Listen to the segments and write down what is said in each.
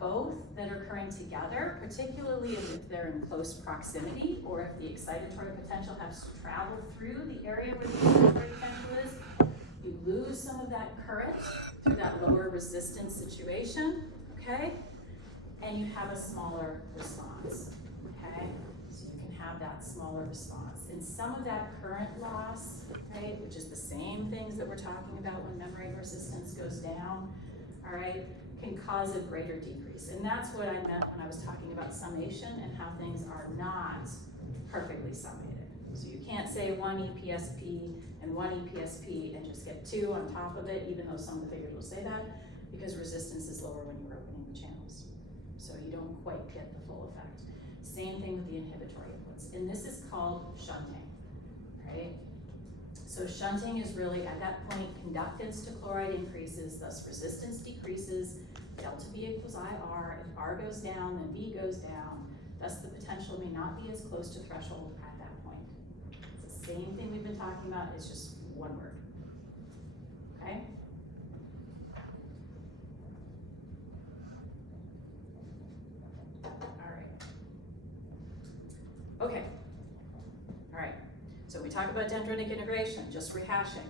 both that are occurring together, particularly if they're in close proximity, or if the excitatory potential has to travel through the area where the excitatory potential is, you lose some of that current through that lower resistance situation, okay? And you have a smaller response, okay? So you can have that smaller response. And some of that current loss, right, which is the same things that we're talking about when membrane resistance goes down, all right, can cause a greater decrease. And that's what I meant when I was talking about summation and how things are not perfectly summated. So you can't say one EPSP and one EPSP and just get 2 on top of it, even though some of the figures will say that, because resistance is lower when you're opening the channels. So you don't quite get the full effect. Same thing with the inhibitory inputs. And this is called shunting, right? So shunting is really, at that point, conductance to chloride increases, thus resistance decreases, delta V equals IR. If R goes down, then V goes down. Thus the potential may not be as close to threshold at that point. It's the same thing we've been talking about, it's just one word, okay? Okay, all right, so we talk about dendritic integration, just rehashing.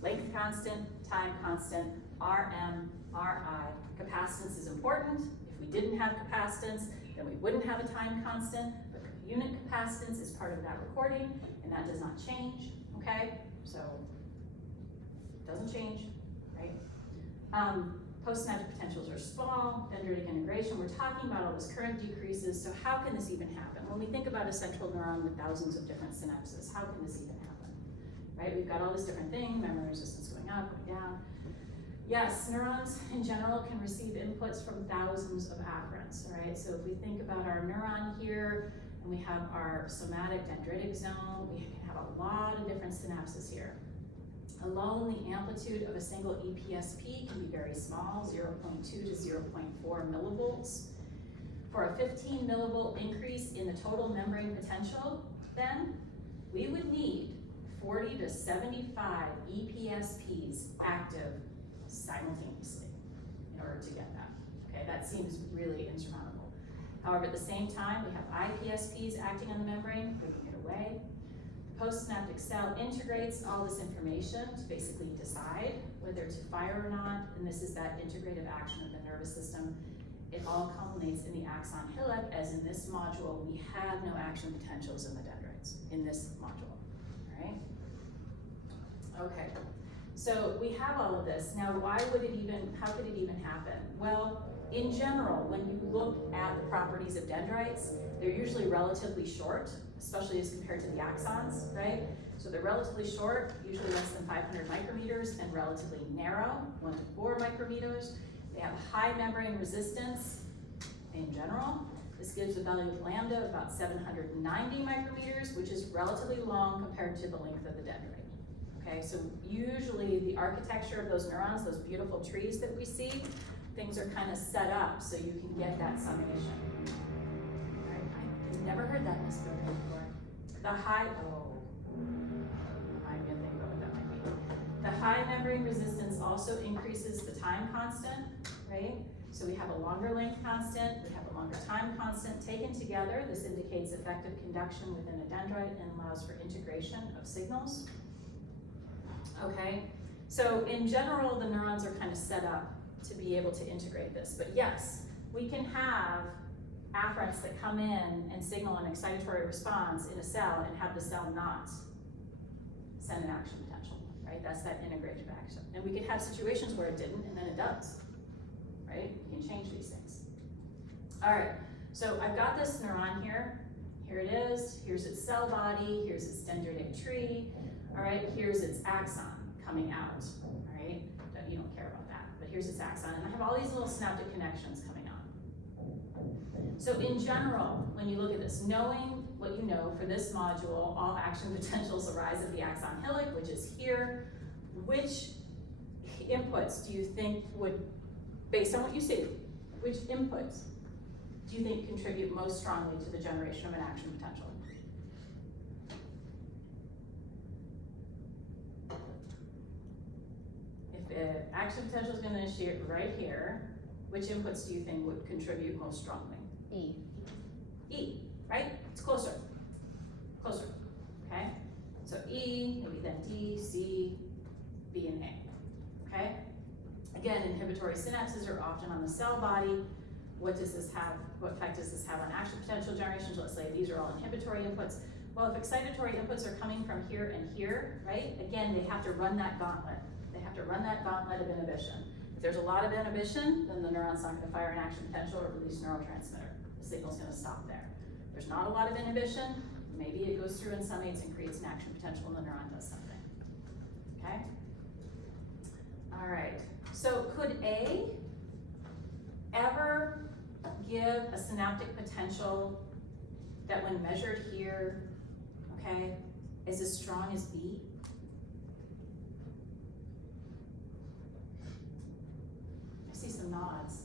Length constant, time constant, Rm, Ri. Capacitance is important. If we didn't have capacitance, then we wouldn't have a time constant, but unit capacitance is part of that recording, and that does not change, okay? So, it doesn't change, right? Postsynaptic potentials are small, dendritic integration, we're talking about all this current decreases, so how can this even happen? When we think about a central neuron with thousands of different synapses, how can this even happen? Right, we've got all this different thing, memory resistance going up, going down. Yes, neurons in general can receive inputs from thousands of afferents, right? So if we think about our neuron here, and we have our somatic dendritic zone, we can have a lot of different synapses here. Alone, the amplitude of a single EPSP can be very small, 0.2 to 0.4 millivolts. For a 15 millivolt increase in the total membrane potential, then we would need 40 to 75 EPSPs active simultaneously in order to get that. Okay, that seems really insurmountable. However, at the same time, we have IPSPs acting on the membrane, moving it away. Postsynaptic cell integrates all this information to basically decide whether to fire or not, and this is that integrative action of the nervous system. It all culminates in the axon hillock, as in this module, we have no action potentials in the dendrites, in this module, all right? Okay, so we have all of this. Now, how could it even happen? Well, in general, when you look at the properties of dendrites, they're usually relatively short, especially as compared to the axons, right? So they're relatively short, usually less than 500 micrometers, and relatively narrow, 1 to 4 micrometers. They have high membrane resistance in general. This gives a value of lambda of about 790 micrometers, which is relatively long compared to the length of the dendrite. Okay, so usually the architecture of those neurons, those beautiful trees that we see, things are kind of set up so you can get that summation. I've never heard that in this book before. The high membrane resistance also increases the time constant, right? So we have a longer length constant, we have a longer time constant. Taken together, this indicates effective conduction within a dendrite and allows for integration of signals. Okay, so in general, the neurons are kind of set up to be able to integrate this. But yes, we can have afferents that come in and signal an excitatory response in a cell and have the cell not send an action potential, right? That's that integrative action. And we could have situations where it didn't and then it does, right? You can change these things. All right, so I've got this neuron here. Here it is, here's its cell body, here's its dendritic tree. All right, here's its axon coming out, all right? You don't care about that, but here's its axon. And I have all these little synaptic connections coming on. So in general, when you look at this, knowing what you know for this module, all action potentials arise at the axon hillock, which is here. Which inputs do you think would, based on what you see, which inputs do you think contribute most strongly to the generation of an action potential? If the action potential is going to initiate right here, which inputs do you think would contribute most strongly? E. E, right? It's closer, okay? So E, maybe then D, C, B, and A, okay? Again, inhibitory synapses are often on the cell body. What does this have, what effect does this have on action potential generation? So let's say these are all inhibitory inputs. Well, if excitatory inputs are coming from here and here, right? Again, they have to run that gauntlet. They have to run that gauntlet of inhibition. If there's a lot of inhibition, then the neuron's not gonna fire an action potential or release neurotransmitter. The signal's gonna stop there. If there's not a lot of inhibition, maybe it goes through in somates and creates an action potential and the neuron does something, okay? All right, so could A ever give a synaptic potential that when measured here, okay, is as strong as B? I see some nods.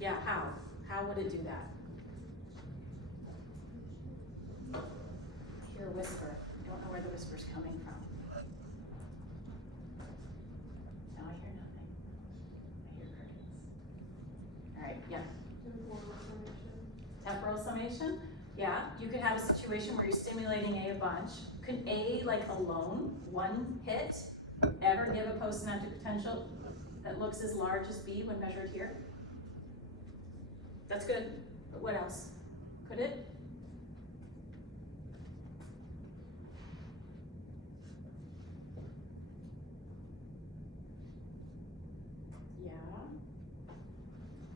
Yeah, how? How would it do that? I hear a whisper. I don't know where the whisper's coming from. No, I hear nothing. I hear crickets. All right, yeah. Temporal summation? Yeah, you could have a situation where you're stimulating A a bunch. Could A, like alone, one hit, ever give a postsynaptic potential that looks as large as B when measured here? That's good, but what else? Could it? Yeah.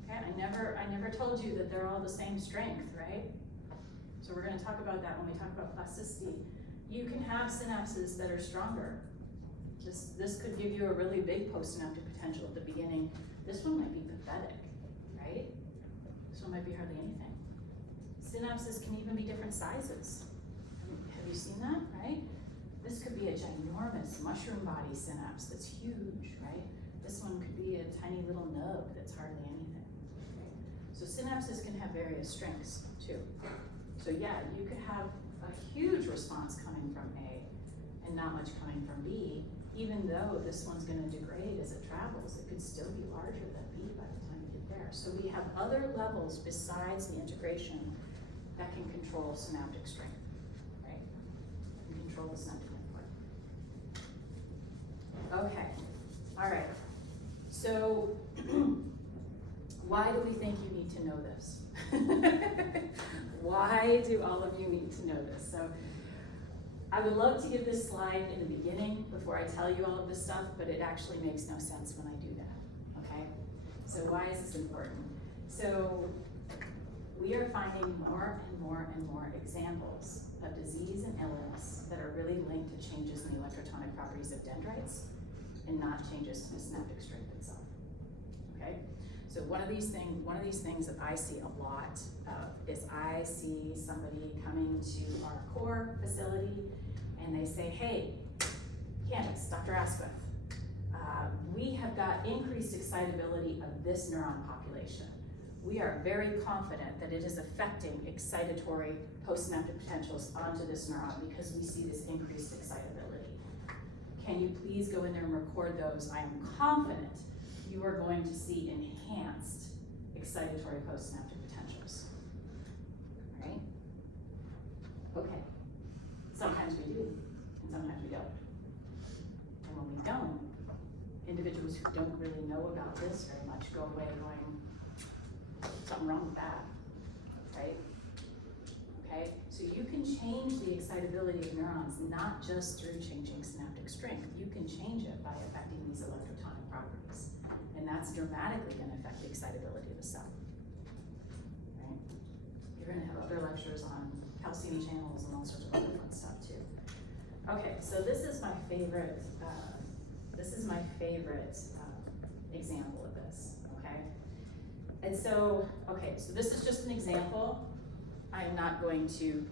Okay, I never told you that they're all the same strength, right? So we're gonna talk about that when we talk about plasticity. You can have synapses that are stronger. This could give you a really big postsynaptic potential at the beginning. This one might be pathetic, right? This one might be hardly anything. Synapses can even be different sizes. Have you seen that, right? This could be a ginormous mushroom body synapse that's huge, right? This one could be a tiny little nub that's hardly anything. Okay? So synapses can have various strengths too. So yeah, you could have a huge response coming from A and not much coming from B, even though this one's gonna degrade as it travels. It could still be larger than B by the time you get there. So we have other levels besides the integration that can control synaptic strength, right? Can control the synaptic input. Okay, all right. So why do we think you need to know this? Why do all of you need to know this? So I would love to give this slide in the beginning before I tell you all of this stuff, but it actually makes no sense when I do that, okay? So why is this important? So we are finding more and more and more examples of disease and illness that are really linked to changes in the electrotonic properties of dendrites and not changes to the synaptic strength itself, okay? So one of these things that I see a lot of is I see somebody coming to our core facility and they say, hey, Candace, Dr. Asquith, we have got increased excitability of this neuron population. We are very confident that it is affecting excitatory postsynaptic potentials onto this neuron because we see this increased excitability. Can you please go in there and record those? I am confident you are going to see enhanced excitatory postsynaptic potentials, right? Okay, sometimes we do, and sometimes we don't. And when we don't, individuals who don't really know about this very much go away going, something wrong with that, right? Okay, so you can change the excitability of neurons, not just through changing synaptic strength. You can change it by affecting these electrotonic properties. And that's dramatically gonna affect the excitability of the cell, right? You're gonna have other lectures on calcium channels and all sorts of other fun stuff too. Okay, so this is my favorite, example of this, okay? And so, okay, so this is just an example. I'm not going to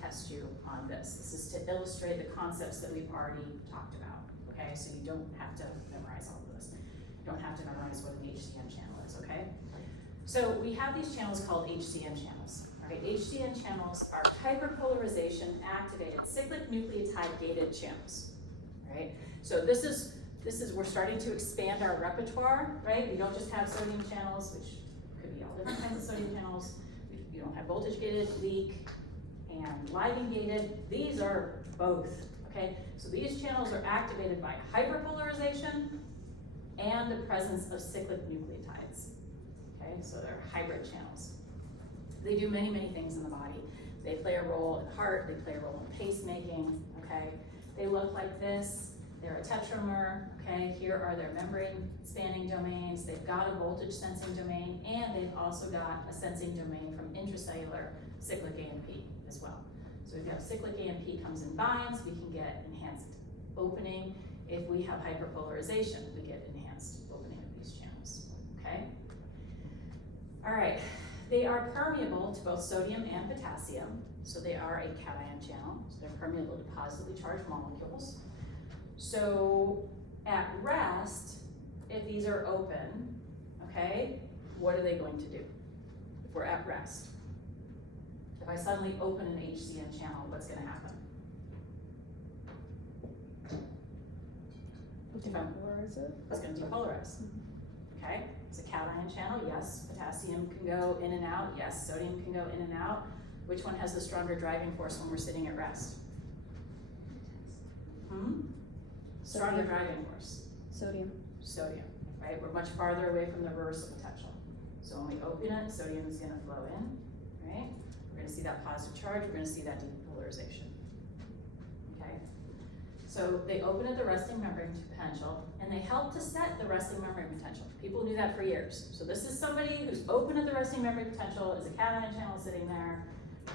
test you on this. This is to illustrate the concepts that we've already talked about, okay? So you don't have to memorize all of this. You don't have to memorize what an HCN channel is, okay? So we have these channels called HCN channels, right? HCN channels are hyperpolarization activated cyclic nucleotide gated channels, right? So this is we're starting to expand our repertoire, right? We don't just have sodium channels, which could be all different kinds of sodium channels. We don't have voltage gated, leak, and ligand gated. These are both, okay? So these channels are activated by hyperpolarization and the presence of cyclic nucleotides, okay? So they're hybrid channels. They do many, many things in the body. They play a role in heart, they play a role in pacemaking, okay? They look like this. They're a tetramer, okay? Here are their membrane spanning domains. They've got a voltage sensing domain, and they've also got a sensing domain from intracellular cyclic AMP as well. So if you have cyclic AMP comes and binds, we can get enhanced opening. If we have hyperpolarization, we get enhanced opening of these channels, okay? All right, they are permeable to both sodium and potassium. So they are a cation channel, so they're permeable to positively charged molecules. So at rest, if these are open, okay, what are they going to do if we're at rest? If I suddenly open an HCN channel, what's gonna happen? Depolarize it? It's gonna depolarize, okay? It's a cation channel, yes. Potassium can go in and out, yes. Sodium can go in and out. Which one has the stronger driving force when we're sitting at rest? Stronger Sodium. driving force. Sodium. Sodium, right? We're much farther away from the reversal potential. So when we open it, sodium is gonna flow in, right? We're gonna see that positive charge, we're gonna see that depolarization, okay? So they open at the resting membrane potential, and they help to set the resting membrane potential. People knew that for years. So this is somebody who's open at the resting membrane potential, is a cation channel sitting there,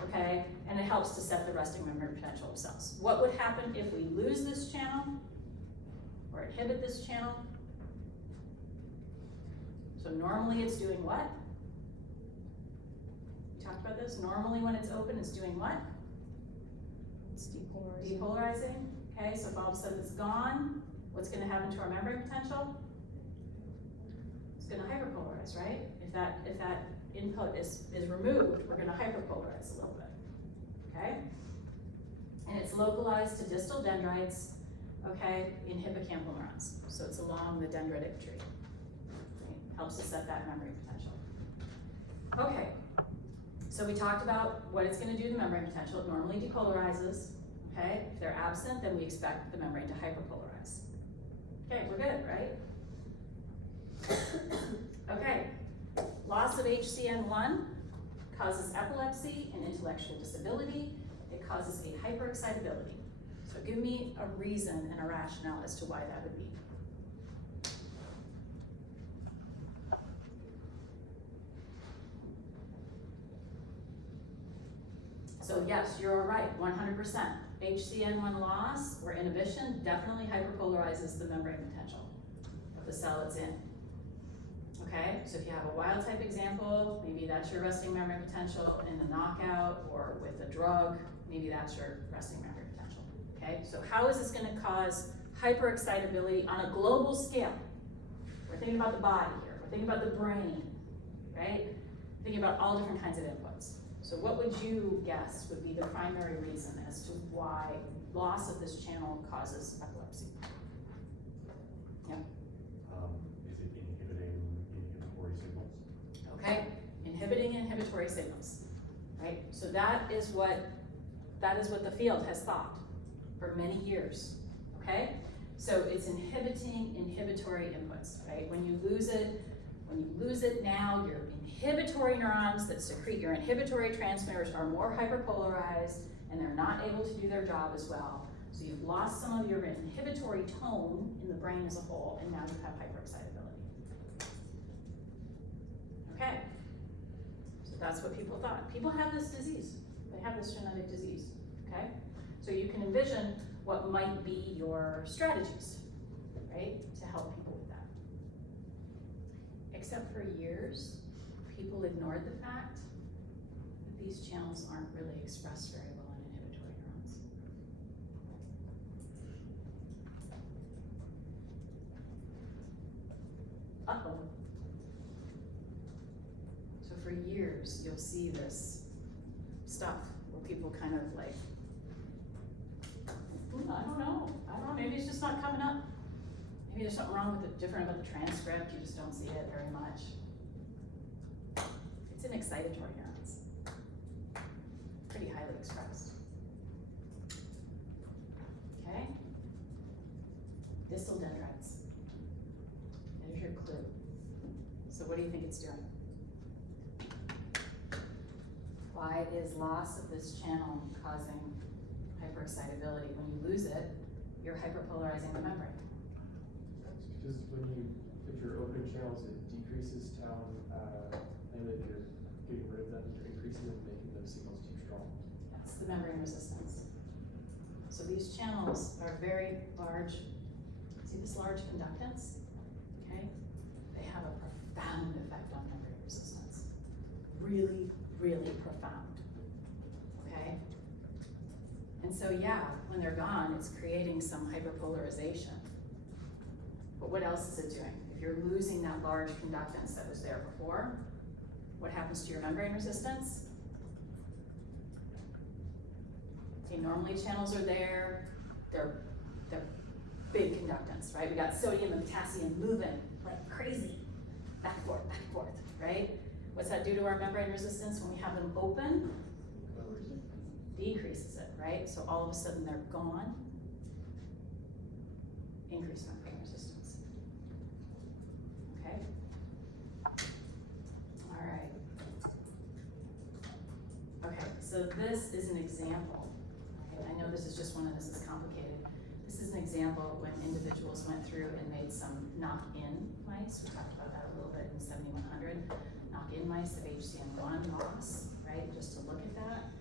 okay? And it helps to set the resting membrane potential of cells. What would happen if we lose this channel or inhibit this channel? So normally it's doing what? We talked about this. Normally when it's open, it's doing what? It's depolarizing. Depolarizing. Okay, so if all of a sudden it's gone, what's gonna happen to our membrane potential? It's gonna hyperpolarize, right? If that input is removed, we're gonna hyperpolarize a little bit, okay? And it's localized to distal dendrites, okay, in hippocampal neurons. So it's along the dendritic tree. Okay? Helps to set that membrane potential. Okay, so we talked about what it's gonna do to the membrane potential. It normally depolarizes, okay? If they're absent, then we expect the membrane to hyperpolarize. Okay, we're good, right? Okay, loss of HCN1 causes epilepsy and intellectual disability. It causes a hyperexcitability. So give me a reason and a rationale as to why that would be. So yes, you're right, 100%. HCN1 loss or inhibition definitely hyperpolarizes the membrane potential of the cell it's in. Okay, so if you have a wild type example, maybe that's your resting membrane potential in the knockout, or with a drug, maybe that's your resting membrane potential. Okay, so how is this gonna cause hyperexcitability on a global scale? We're thinking about the body here, we're thinking about the brain, right? Thinking about all different kinds of inputs. So what would you guess would be the primary reason as to why loss of this channel causes epilepsy? Yeah. Is it inhibiting inhibitory signals? Okay, inhibiting inhibitory signals, right? So that is what the field has thought for many years, okay? So it's inhibiting inhibitory inputs, right? When you lose it now, your inhibitory neurons that secrete your inhibitory transmitters are more hyperpolarized and they're not able to do their job as well. So you've lost some of your inhibitory tone in the brain as a whole, and now you have hyperexcitability. Okay, so that's what people thought. People have this disease. They have this genetic disease, okay? So you can envision what might be your strategies, right, to help people with that. Except for years, people ignored the fact that these channels aren't really expressed very well in inhibitory neurons. Uh-oh. So for years, you'll see this stuff where people kind of like, I don't know, maybe it's just not coming up. Maybe there's something wrong with different about the transcript, you just don't see it very much. It's in excitatory neurons. Pretty highly expressed. Okay? Distal dendrites. There's your clue. So what do you think it's doing? Why is loss of this channel causing hyperexcitability? When you lose it, you're hyperpolarizing the membrane. Because if you're opening channels, it decreases tau, and if you're getting rid of them, you're increasing them, making those signals too strong. That's the membrane resistance. So these channels are very large. See this large conductance? Okay? They have a profound effect on membrane resistance. Really, really profound. Okay? And so yeah, when they're gone, it's creating some hyperpolarization. But what else is it doing? If you're losing that large conductance that was there before, what happens to your membrane resistance? Okay, normally channels are there, they're big conductance, right? We got sodium and potassium moving like crazy, back and forth, right? What's that do to our membrane resistance when we have them open? Decreases it, right? So all of a sudden they're gone. Increase membrane resistance. Okay? All right. Okay, so this is an example. Okay? I know this is just one of this is complicated. This is an example when individuals went through and made some knock-in mice. We talked about that a little bit in 7100. Knock-in mice of HCM1 loss, right? Just to look at that.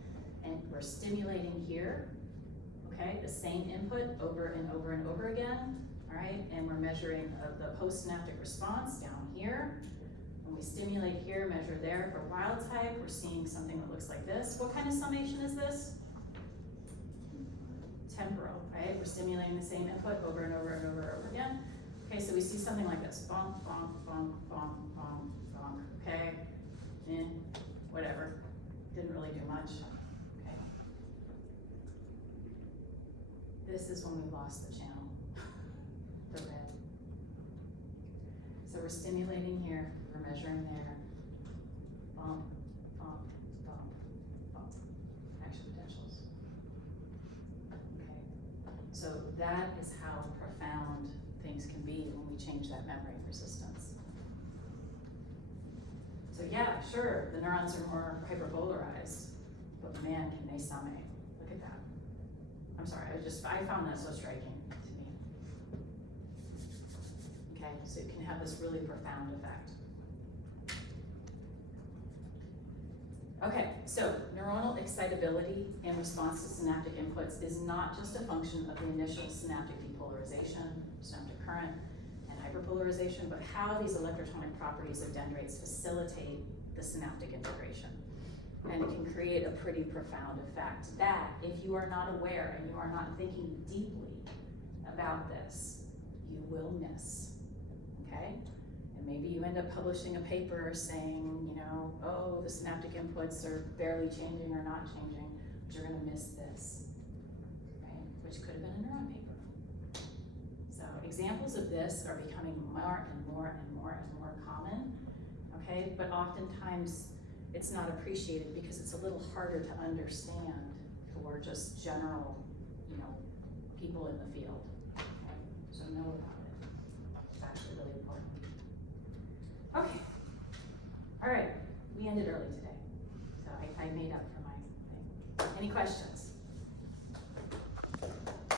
And we're stimulating here, okay? The same input over and over and over again, all right? And we're measuring the postsynaptic response down here. When we stimulate here, measure there for wild type, we're seeing something that looks like this. What kind of summation is this? Temporal, right? We're stimulating the same input over and over and over and over again. Okay, so we see something like this. Bonk, bonk, bonk, bonk, bonk, bonk, okay? Whatever. Didn't really do much. Okay. This is when we lost the channel, the red. So we're stimulating here, we're measuring there. Bump, bump, bump, bump. Action potentials. Okay. So that is how profound things can be when we change that membrane resistance. So yeah, sure, the neurons are more hyperpolarized, but man, can they summate. Look at that. I'm sorry, I found that so striking to me. Okay, so it can have this really profound effect. Okay, so neuronal excitability in response to synaptic inputs is not just a function of the initial synaptic depolarization, synaptic current, and hyperpolarization, but how these electrotonic properties of dendrites facilitate the synaptic integration. And it can create a pretty profound effect that, if you are not aware and you are not thinking deeply about this, you will miss, okay? And maybe you end up publishing a paper saying, you know, oh, the synaptic inputs are barely changing or not changing, but you're gonna miss this, right? Which could have been a neuron paper. So examples of this are becoming more and more and more and more common, okay? But oftentimes it's not appreciated because it's a little harder to understand for just general, you know, people in the field, okay? So know about it. It's actually really important. Okay. All right, we ended early today, so I made up for my thing. Any questions?